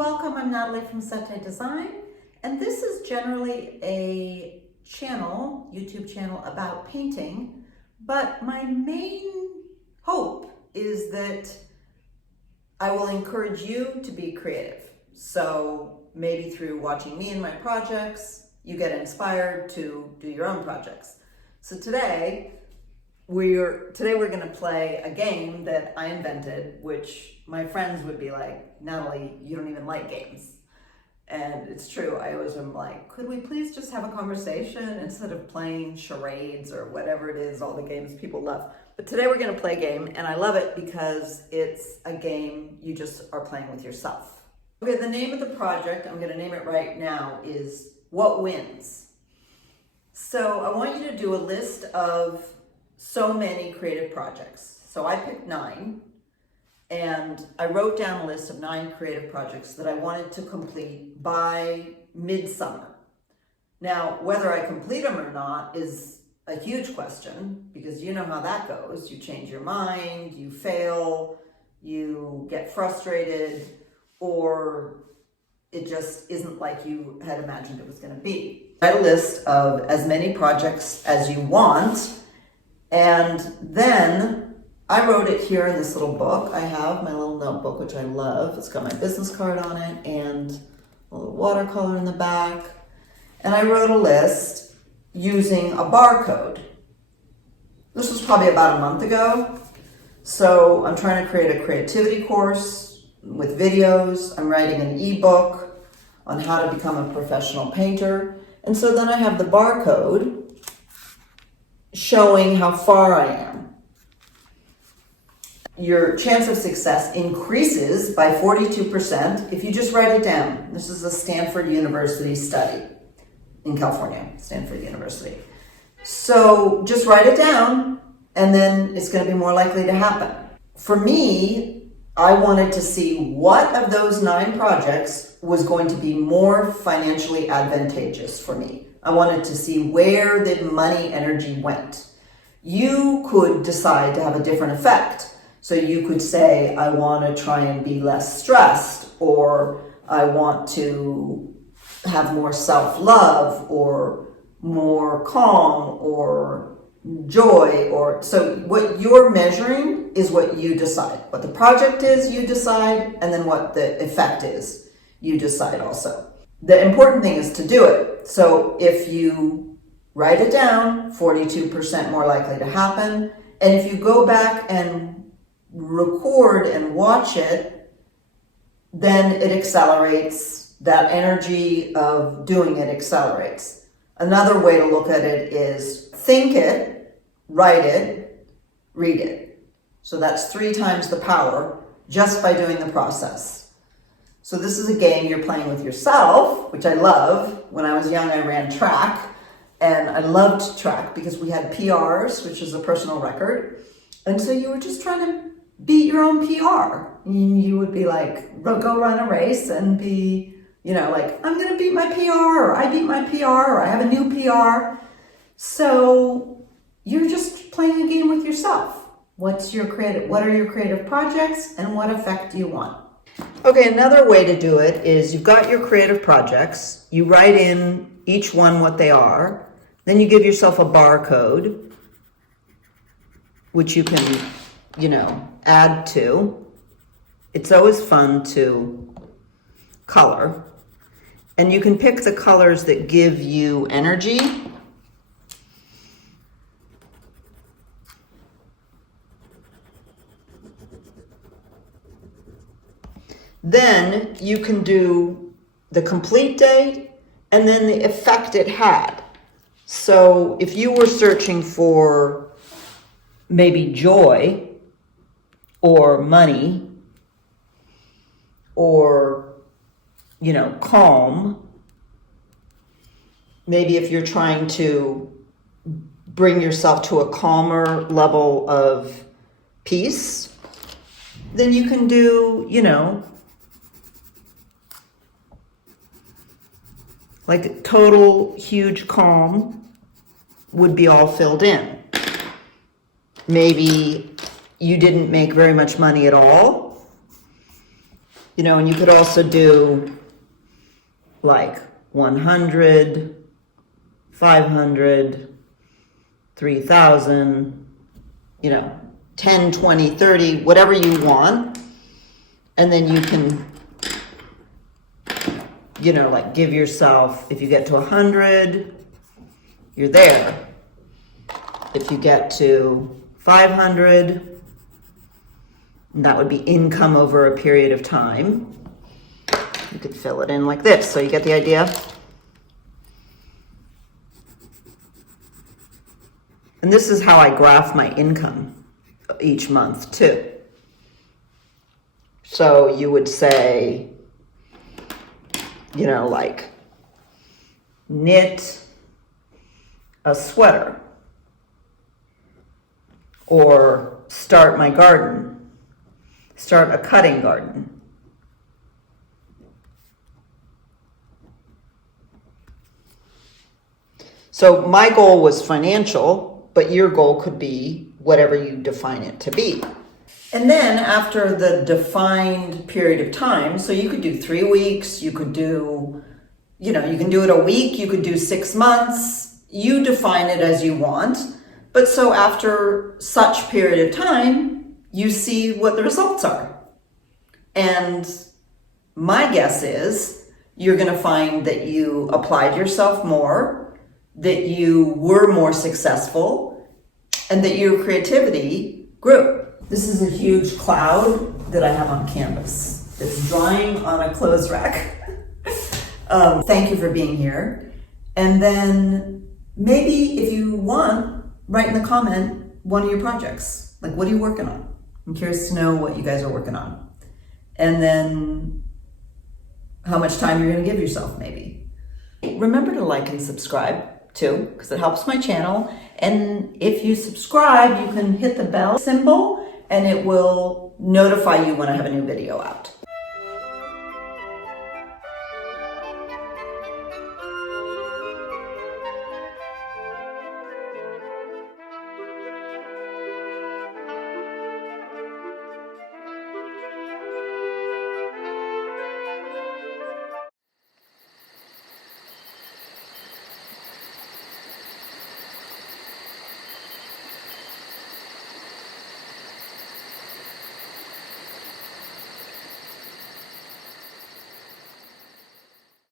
welcome. I'm Natalie from Set Design, and this is generally a channel, YouTube channel about painting, but my main hope is that I will encourage you to be creative. So maybe through watching me and my projects, you get inspired to do your own projects. So today we're going to play a game that I invented, which my friends would be like, Natalie, you don't even like games. And it's true. I always am like, could we please just have a conversation instead of playing charades or whatever it is, all the games people love. But today we're going to play a game, and I love it because it's a game you just are playing with yourself. Okay, the name of the project, I'm going to name it right now, is What Wins? So I want you to do a list of so many creative projects. So I picked 9, and I wrote down a list of 9 creative projects that I wanted to complete by midsummer. Now, whether I complete them or not is a huge question, because you know how that goes. You change your mind, you fail, you get frustrated, or it just isn't like you had imagined it was going to be. Write a list of as many projects as you want. And then I wrote it here in this little book. I have my little notebook, which I love. It's got my business card on it and a little watercolor in the back. And I wrote a list using a barcode. This was probably about a month ago. So I'm trying to create a creativity course with videos. I'm writing an ebook on how to become a professional painter. And so then I have the barcode showing how far I am. Your chance of success increases by 42% if you just write it down. This is a Stanford University study in California, Stanford University. So just write it down, and then it's going to be more likely to happen. For me, I wanted to see what of those 9 projects was going to be more financially advantageous for me. I wanted to see where the money energy went. You could decide to have a different effect. So you could say, I want to try and be less stressed, or I want to have more self-love, or more calm, or joy, or so what you're measuring is what you decide. What the project is, you decide, and then what the effect is, you decide also. The important thing is to do it. So if you write it down, 42% more likely to happen. And if you go back and record and watch it, then it accelerates. That energy of doing it accelerates. Another way to look at it is think it, write it, read it. So that's 3 times the power just by doing the process. So this is a game you're playing with yourself, which I love. When I was young, I ran track, and I loved track because we had PRs, which is a personal record. And so you were just trying to beat your own PR. You would be like, go run a race and be, like, I'm going to beat my PR, or I beat my PR, or I have a new PR. So you're just playing a game with yourself. What are your creative projects, and what effect do you want? Okay, another way to do it is you've got your creative projects, you write in each one what they are, then you give yourself a barcode, which you can, add to. It's always fun to color, and you can pick the colors that give you energy. Then you can do the complete date and then the effect it had. So if you were searching for maybe joy or money or, calm, maybe if you're trying to bring yourself to a calmer level of peace, then you can do, like total huge calm would be all filled in. Maybe you didn't make very much money at all. And you could also do like 100, 500, 3,000, 10, 20, 30, whatever you want. And then you can, like give yourself, if you get to 100, you're there. If you get to 500, that would be income over a period of time. You could fill it in like this. So you get the idea? And this is how I graph my income each month too. So you would say, like knit a sweater or start my garden, start a cutting garden. So my goal was financial, but your goal could be whatever you define it to be. And then after the defined period of time, so you could do 3 weeks, you could do, you can do it a week, you could do 6 months, you define it as you want. But so after such period of time, you see what the results are. And my guess is you're going to find that you applied yourself more, that you were more successful, and that your creativity grew. This is a huge cloud that I have on canvas. It's drying on a clothes rack. Thank you for being here. And then maybe if you want, write in the comment one of your projects. Like, what are you working on? I'm curious to know what you guys are working on. And then how much time you're going to give yourself, maybe. Remember to like and subscribe too, because it helps my channel. And if you subscribe, you can hit the bell symbol and it will notify you when I have a new video out.